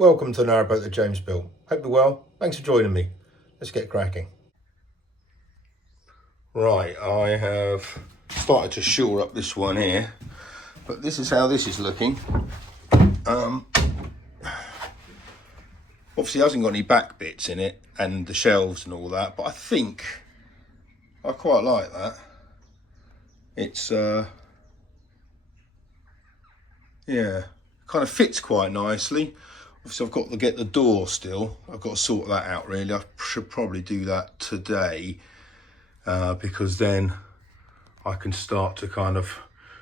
Welcome to Narrowboat that James built. Hope you're well. Thanks for joining me. Let's get cracking. Right, I have started to shore up this one here, but this is how this is looking. Obviously it hasn't got any back bits in it and the shelves and all that, but I think I quite like that. It's yeah, kind of fits quite nicely. Obviously I've got to get the door still. I've got to sort that out really. I should probably do that today because then I can start to kind of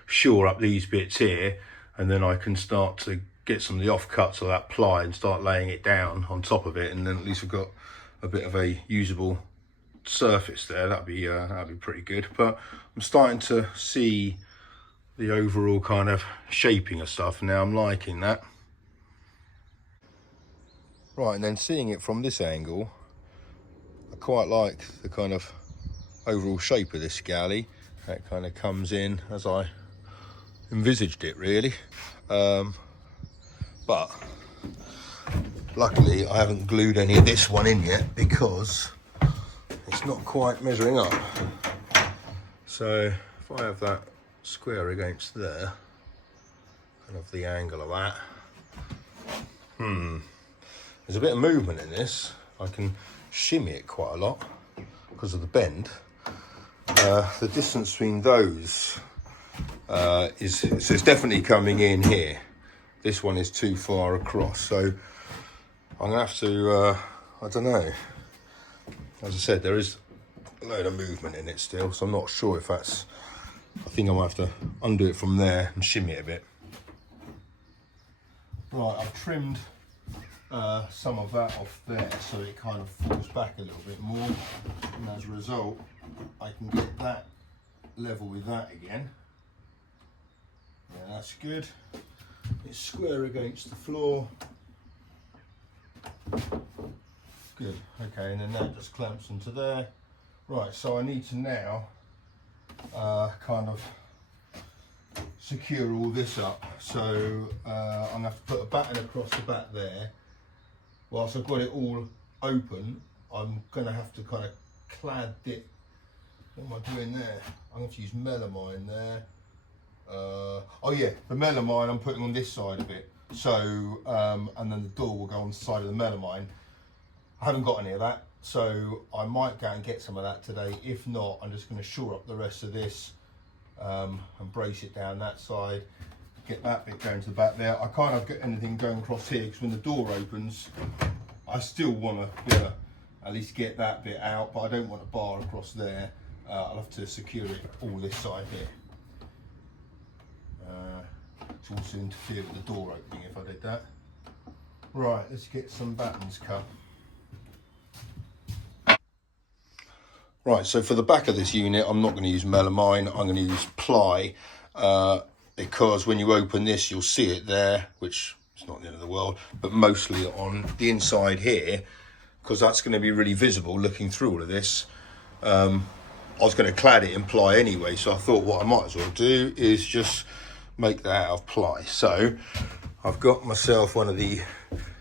shore up these bits here, and then I can start to get some of the offcuts of that ply and start laying it down on top of it, and then at least we've got a bit of a usable surface there. That'd be pretty good. But I'm starting to see the overall kind of shaping of stuff now. I'm liking that. Right, and then seeing it from this angle, I quite like the kind of overall shape of this galley. That kind of comes in as I envisaged it really. But luckily I haven't glued any of this one in yet because it's not quite measuring up. So if I have that square against there, kind of the angle of that, there's a bit of movement in this. I can shimmy it quite a lot because of the bend. The distance between those so it's definitely coming in here. This one is too far across, so I'm gonna have to, I don't know. As I said, there is a load of movement in it still, so I'm not sure if that's, I think I might have to undo it from there and shimmy it a bit. Right, I've trimmed some of that off there so it kind of falls back a little bit more, and as a result I can get that level with that again. Yeah, that's good. It's square against the floor. Good, okay, and then that just clamps into there. Right, so I need to now kind of secure all this up. So I'm gonna have to put a batten across the back there. Whilst I've got it all open, I'm gonna have to kind of clad it. What am I doing there? I'm going to use melamine there. Oh yeah, the melamine I'm putting on this side of it. So, and then the door will go on the side of the melamine. I haven't got any of that, so I might go and get some of that today. If not, I'm just going to shore up the rest of this and brace it down that side. Get that bit going to the back there. I can't have got anything going across here because when the door opens, I still want to at least get that bit out, but I don't want a bar across there. I'll have to secure it all this side here. It's also interfere with the door opening if I did that. Right, let's get some battens cut. Right, so for the back of this unit, I'm not going to use melamine, I'm going to use ply, because when you open this, you'll see it there, which is not the end of the world, but mostly on the inside here, because that's going to be really visible looking through all of this. I was going to clad it in ply anyway, so I thought what I might as well do is just make that out of ply. So I've got myself one of the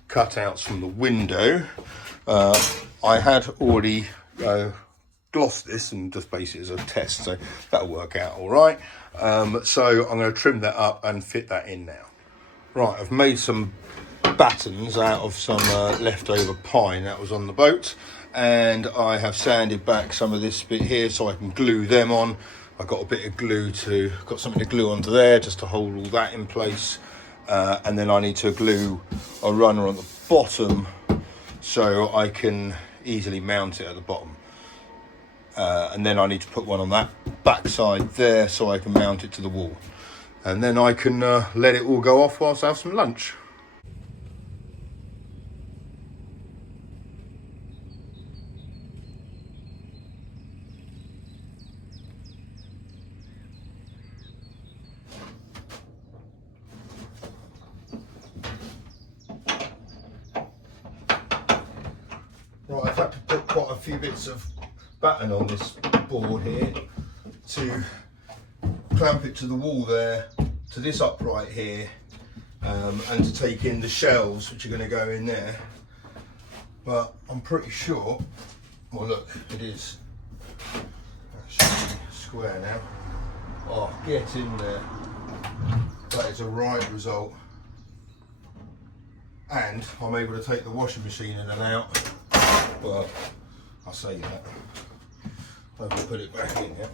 cutouts from the window. I had already glossed this and just based it as a test, so that'll work out all right. So I'm going to trim that up and fit that in now. Right, I've made some battens out of some leftover pine that was on the boat, and I have sanded back some of this bit here so I can glue them on. I've got a bit of glue got something to glue onto there just to hold all that in place, and then I need to glue a runner on the bottom so I can easily mount it at the bottom, and then I need to put one on that back side there so I can mount it to the wall, and then I can let it all go off whilst I have some lunch. Right, I've had to put quite a few bits of batten on this board here to clamp it to the wall there, to this upright here, and to take in the shelves which are going to go in there. But I'm pretty sure, well look, it is actually square now. Oh, get in there. That is a right result. And I'm able to take the washing machine in and out. Well, I say that. I will put it back in yet.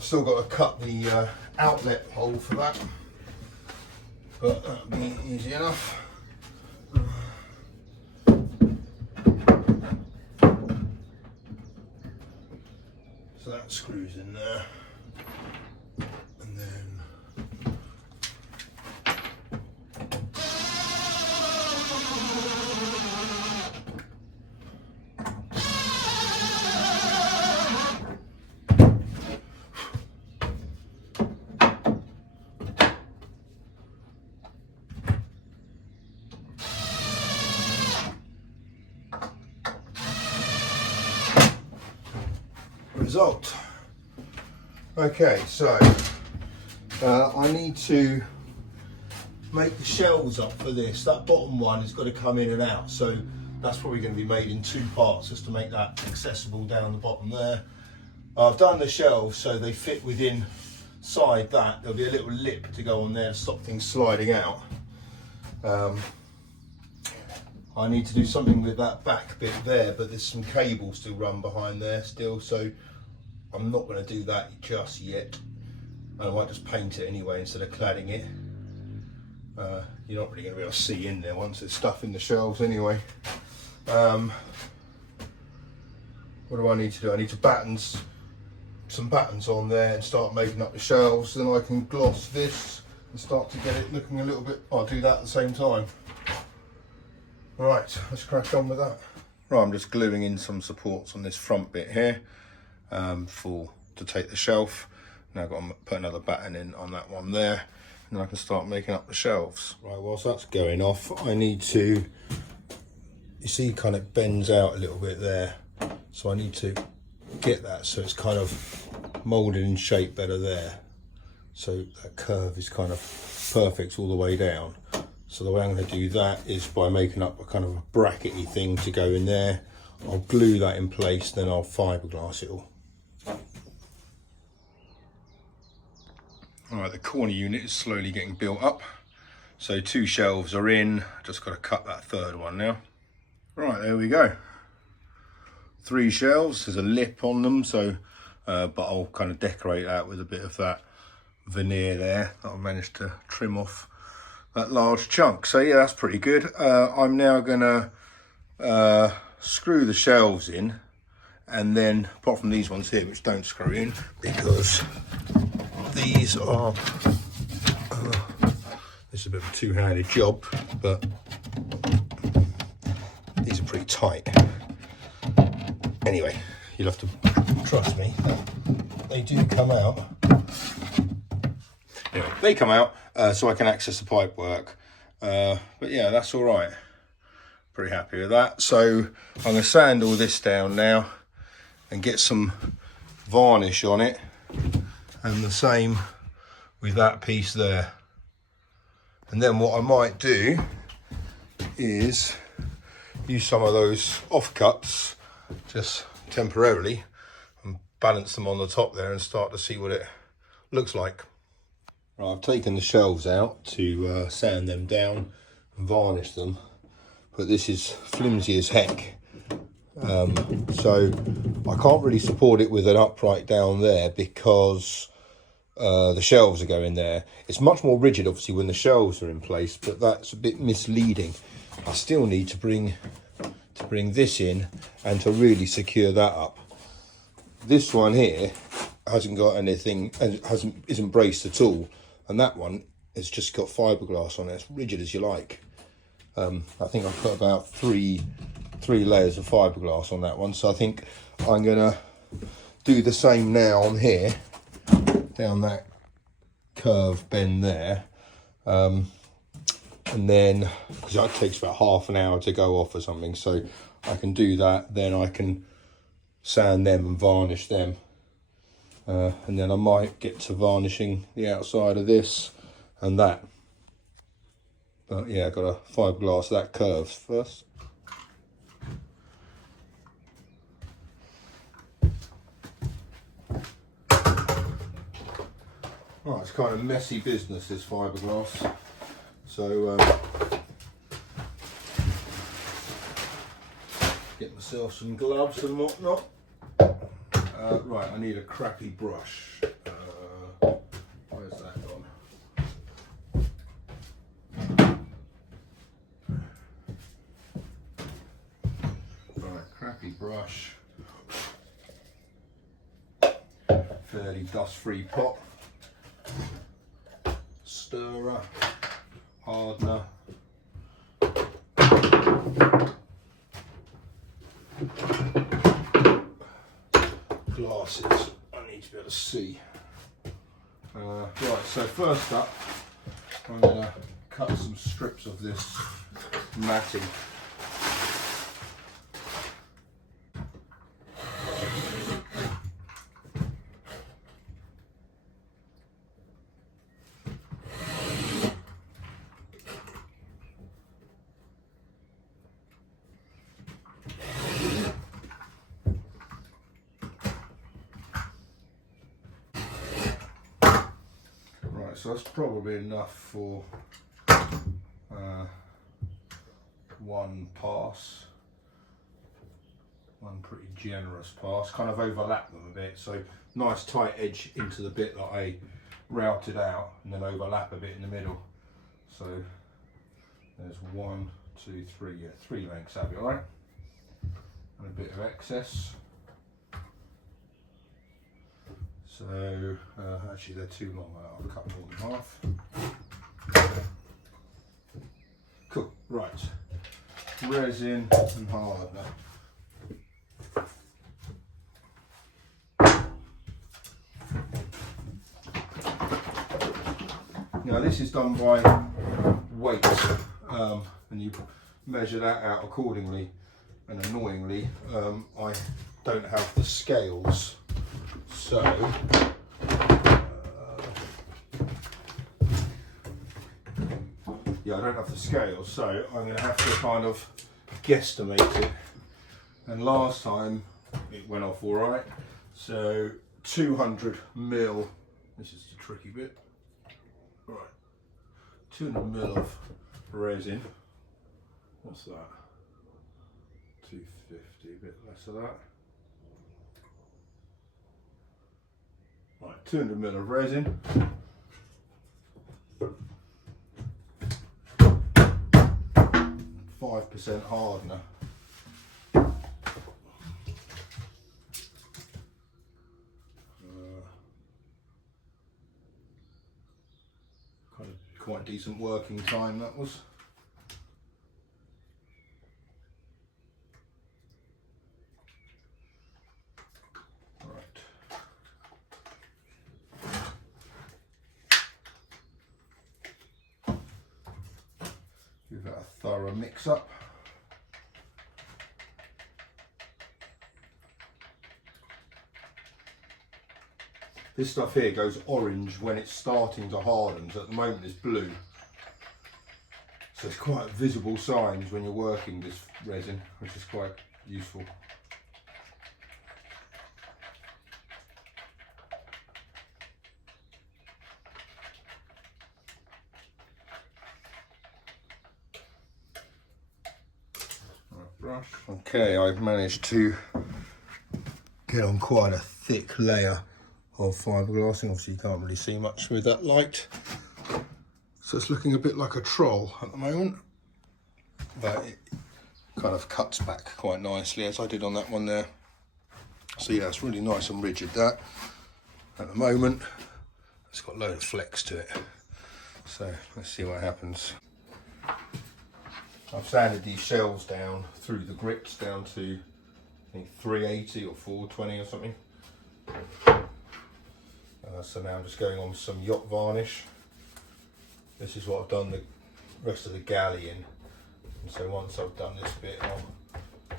Still got to cut the outlet hole for that, but that'll be easy enough. So that screws in there, and then result. Okay, so I need to make the shelves up for this. That bottom one has got to come in and out, so that's probably going to be made in 2 parts just to make that accessible down the bottom there. I've done the shelves so they fit within side that. There'll be a little lip to go on there to stop things sliding out. I need to do something with that back bit there, but there's some cables to run behind there still, so I'm not going to do that just yet. I might just paint it anyway instead of cladding it. You're not really going to be able to see in there once there's stuff in the shelves anyway. What do I need to do? I need to batten some battens on there and start making up the shelves. Then I can gloss this and start to get it looking a little bit. I'll do that at the same time. Right, let's crack on with that. Right, I'm just gluing in some supports on this front bit here to take the shelf. Now I've got to put another batten in on that one there, and then I can start making up the shelves. Right, whilst that's going off, I need to, you see, kind of bends out a little bit there, so I need to get that so it's kind of moulded in shape better there, so that curve is kind of perfect all the way down. So the way I'm going to do that is by making up a kind of a brackety thing to go in there. I'll glue that in place, then I'll fiberglass it all. Alright, the corner unit is slowly getting built up. So 2 shelves are in, just got to cut that 3rd one now. Right, there we go. 3 shelves, there's a lip on them, so but I'll kind of decorate that with a bit of that veneer there that I managed to trim off that large chunk. So yeah, that's pretty good. I'm now gonna screw the shelves in, and then apart from these ones here which don't screw in because these are this is a bit of a two-handed job, but these are pretty tight. Anyway, you'll have to trust me that they do come out. Anyway, they come out so I can access the pipe work. But yeah, that's all right. Pretty happy with that. So I'm going to sand all this down now and get some varnish on it, and the same with that piece there. And then what I might do is use some of those offcuts just temporarily and balance them on the top there and start to see what it looks like. Right, I've taken the shelves out to sand them down and varnish them, but this is flimsy as heck. So I can't really support it with an upright down there because the shelves are going there. It's much more rigid obviously when the shelves are in place, but that's a bit misleading. I still need to bring this in and to really secure that up. This one here hasn't got anything, isn't braced at all, and that one has just got fiberglass on it. It's rigid as you like. I think I've put about three 3 layers of fiberglass on that one. So I think I'm gonna do the same now on here, down that curve bend there. And then, because that takes about half an hour to go off or something, so I can do that, then I can sand them and varnish them. And then I might get to varnishing the outside of this and that. But yeah, I've got to fiberglass that curve first. Right, it's kind of messy business, this fiberglass. So get myself some gloves and whatnot. Right, I need a crappy brush. Where's that gone? Right, crappy brush. Fairly dust-free pot. Stirrer. Hardener. Glasses. I need to be able to see. Right, so first up, I'm going to cut some strips of this matting. So that's probably enough for one pass, one pretty generous pass, kind of overlap them a bit, so nice tight edge into the bit that I routed out, and then overlap a bit in the middle. So there's 1, 2, 3, yeah, 3 lengths, that'll be alright, and a bit of excess. So, actually they're too long, I'll cut more than half. Cool, right. Resin and hardener. Now this is done by weight, and you measure that out accordingly, and annoyingly, I don't have the scales. So, yeah, I don't have the scale, so I'm going to have to kind of guesstimate it. And last time it went off all right. So 200 mil. This is the tricky bit. Right, 200 mil of resin. What's that? 250, a bit less of that. Right, 200 mil of resin. %5 hardener. Kind of quite decent working time that was. Give that a thorough mix up. This stuff here goes orange when it's starting to harden, so at the moment it's blue. So it's quite visible signs when you're working this resin, which is quite useful. Brush. Okay, I've managed to get on quite a thick layer of fiberglassing. Obviously you can't really see much with that light, so it's looking a bit like a troll at the moment, but it kind of cuts back quite nicely as I did on that one there. So yeah, it's really nice and rigid that. At the moment it's got a load of flex to it, so let's see what happens. I've sanded these shelves down through the grips down to I think 380 or 420 or something. So now I'm just going on with some yacht varnish. This is what I've done the rest of the galley in. And so once I've done this bit, I'll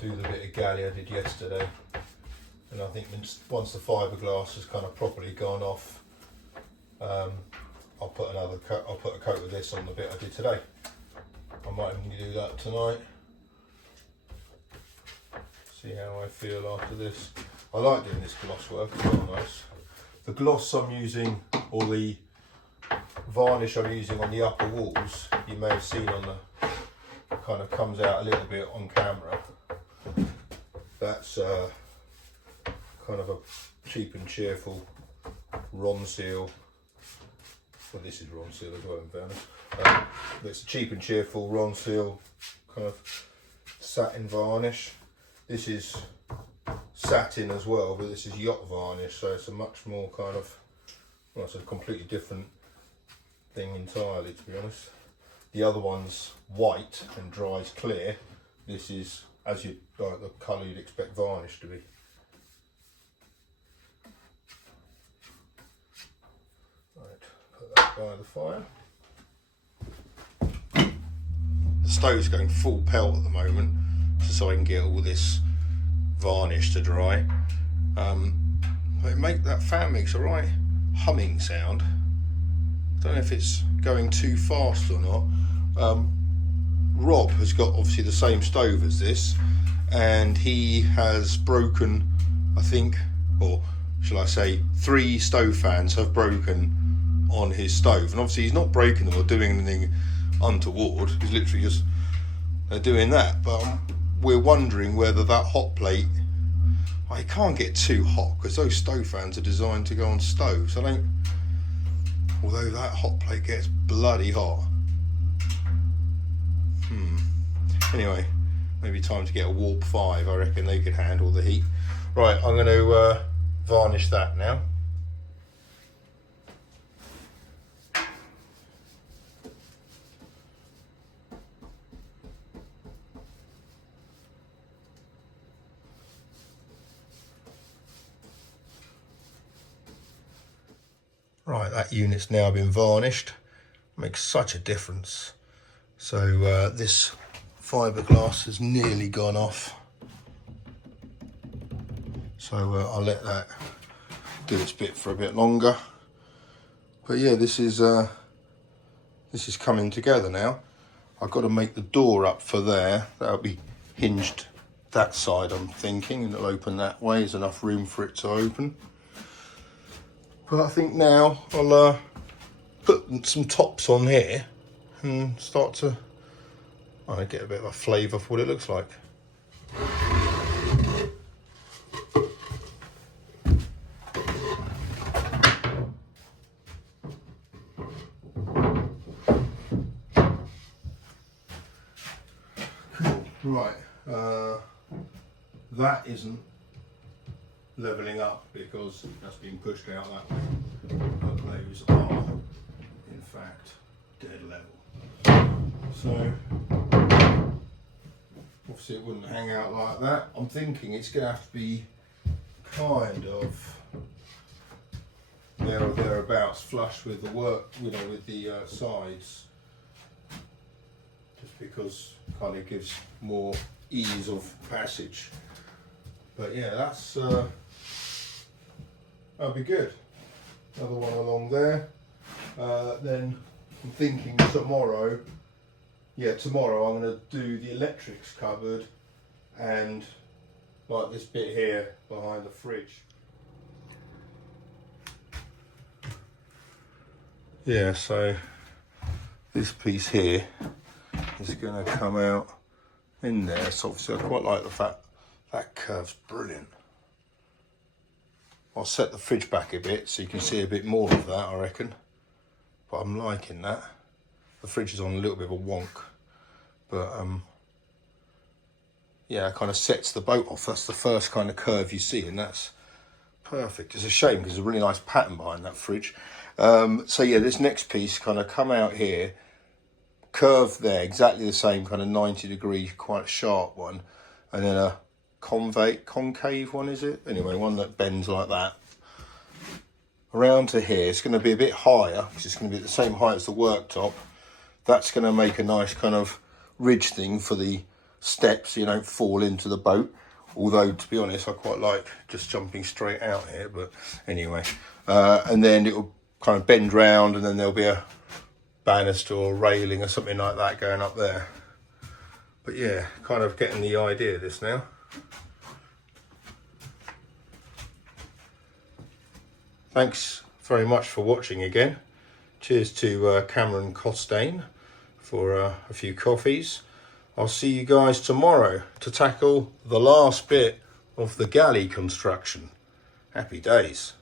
do the bit of galley I did yesterday. And I think once the fiberglass has kind of properly gone off, I'll put a coat of this on the bit I did today. I might even do that tonight. See how I feel after this. I like doing this gloss work, it's quite nice. The gloss I'm using, or the varnish I'm using on the upper walls, you may have seen on the, kind of comes out a little bit on camera. That's kind of a cheap and cheerful Ronseal. Well, this is Ronseal as well, in fairness. But it's a cheap and cheerful Ronseal kind of satin varnish. This is satin as well, but this is yacht varnish, so it's a much more kind of, well, it's a completely different thing entirely, to be honest. The other one's white and dries clear. This is as you like the colour you'd expect varnish to be. Right, put that by the fire. The stove's going full pelt at the moment, so I can get all this varnish to dry. That fan makes a right humming sound. I don't know if it's going too fast or not. Rob has got obviously the same stove as this, and he has broken, I think, or shall I say, 3 stove fans have broken on his stove, and obviously he's not breaking them or doing anything untoward. He's literally just doing that. But we're wondering whether that hot plate, it can't get too hot because those stove fans are designed to go on stoves. Although that hot plate gets bloody hot. Anyway, maybe time to get a Warp 5. I reckon they could handle the heat. Right, I'm going to varnish that now. Right, that unit's now been varnished. Makes such a difference. So this fiberglass has nearly gone off. So I'll let that do its bit for a bit longer. But yeah, this is coming together now. I've got to make the door up for there. That'll be hinged that side, I'm thinking, and it'll open that way. There's enough room for it to open. But I think now I'll put some tops on here and start to get a bit of a flavour for what it looks like. Right, that isn't levelling up because that's being pushed out that way. But those are, in fact, dead level. So, obviously it wouldn't hang out like that. I'm thinking it's going to have to be kind of there or thereabouts, flush with the work, with the sides. Just because it kind of gives more ease of passage. But yeah, that'll be good. Another one along there. Then I'm thinking tomorrow I'm going to do the electrics cupboard and like this bit here behind the fridge. Yeah, so this piece here is going to come out in there. So obviously I quite like the fact that curve's brilliant. I'll set the fridge back a bit so you can see a bit more of that, I reckon. But I'm liking that. The fridge is on a little bit of a wonk. But yeah, it kind of sets the boat off. That's the first kind of curve you see, and that's perfect. It's a shame because there's a really nice pattern behind that fridge. So yeah, this next piece kind of come out here curve there, exactly the same kind of 90-degree, quite sharp one, and then a concave one, is it? Anyway, one that bends like that. Around to here, it's going to be a bit higher, because it's going to be at the same height as the worktop. That's going to make a nice kind of ridge thing for the steps, so you don't fall into the boat. Although, to be honest, I quite like just jumping straight out here, but anyway. And then it'll kind of bend round, and then there'll be a banister or railing or something like that going up there. But yeah, kind of getting the idea of this now. Thanks very much for watching again. Cheers to Cameron Costain for a few coffees. I'll see you guys tomorrow to tackle the last bit of the galley construction. Happy days.